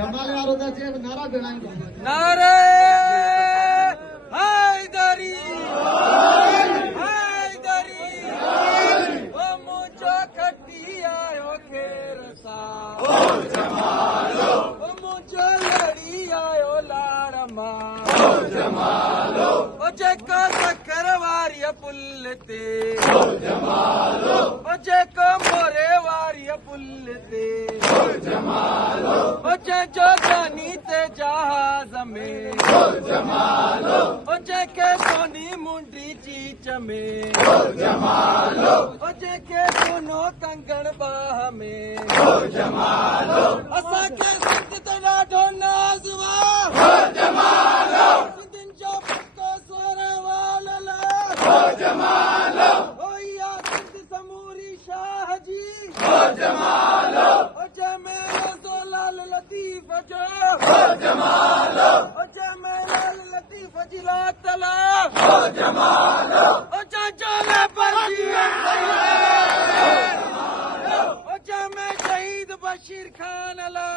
जमाले वालों का जे नारा देना नारे हैदरी हैदरी ओ मुझो खट्टी आयो खेरसा ओ जमालो ओ मुझो लड़ी आयो लाड़मा ओ जमालो ओ जेको सक्कर वारी पुल्लते ओ जमालो ओ जेको मोरे वारी पुल्लते ओ जमालो ओ जो जानी ते जहाज में ओ जमालो ओ जेके सोनी मुंडी चीच में ओ जमालो ओ जेके सोनो कंगण बाह में ओ जमालो असा के सिंध ते ॾाढो नाज़वा ओ जमालो सिंधिन जो पक्को स्वर वालला ओ जमालो ओ या सिंध समूरी शाह जी ओ जमालो ओ जमे लाल लतीफ जो ओ जमालो ओ जमे लाल लतीफ जी ला तला ओ जमालो ओ चाचोले परजी ओ जमे शहीद बशीर खान ला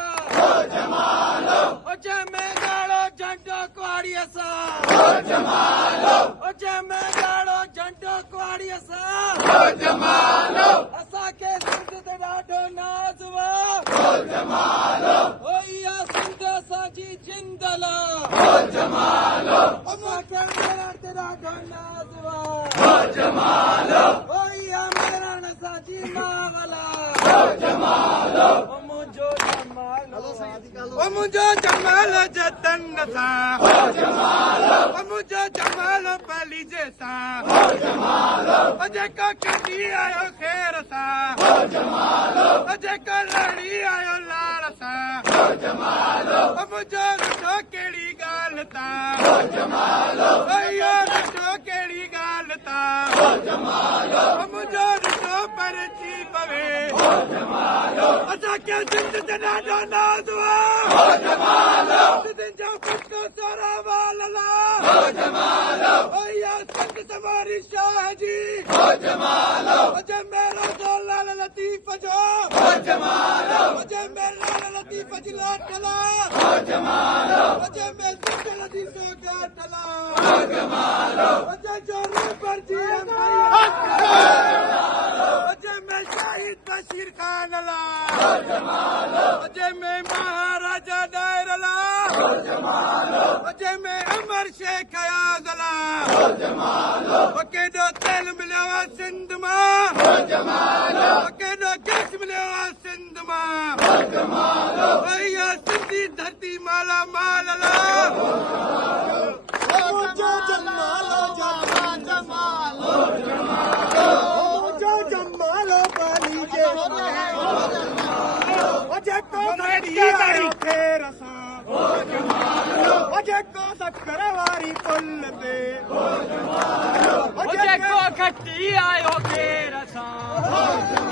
ओ जमालो ओ जमे गाड़ो झंडो कुआड़ी सा ओ जमालो ओ जमे गाड़ो झंडो कुआड़ी सा ओ जमालो असा के सिंध ते ॾाढो नाज़वा ओ जमालो ओ या सिंध असांजी जिंदला ओ जमालो असा के मेरण ते ॾाढो नाज़वा ओ जमालो ओ या मेरण असांजी मावला ओ जमालो ओ मुंहिंजो जमालो ओ मुंहिंजो जमालो जतन सां ओ जमालो ओ मुंहिंजो जमालो पलीजे सां ओ जमालो ओ जेको कटी आयो खेर सां ओ जमालो ओ जेको लड़ी आयो लाड़ सां ओ जमालो ओ मुंहिंजो ॾिठो कहिड़ी ॻाल्हि तां ओ जमालो ओ इहो ॾिठो कहिड़ी ॻाल्हि तां ओ जमालो ओ मुंहिंजो ॾिठो परची पवे ओ जमालो असांखे सिंध ते ॾाढो नाज़वा ओ जमालो सिंधिन जो पक्को सोरा वालला ओ जमालो ओ या सिंध समूरी शाह जी ओ जमालो ओ जमे रोज़ो लाल लतीफ जो ओ जमालो ओ जमे लाल लतीफ जी लाटला ओ जमालो ओ जमे सिंध लतीफ गाटला ओ जमालो ओ जो परजी ओ जमे शहीद बशीर खान ला ओ जमालो ओ जमे महाराजा दायरला ओ जमालो ओ जमे अमर शेख यादला ओ जमालो ओ केॾो तेल मिलियो आहे सिंध मां ओ जमालो ओ केॾो गैस मिलियो आहे सिंध मां ओ जमालो ओ इहा सिंधी धरती माला माल ला ओ मुंहिंजो जमालो जमालो ओ मुंहिंजो जमालो पलीजे ओ जेको खटी आयो खेर सां ओ जमालो ओ जेको सक्कर वारी पुल ते ओ जमालो ओ जेको खटी आयो खेर सां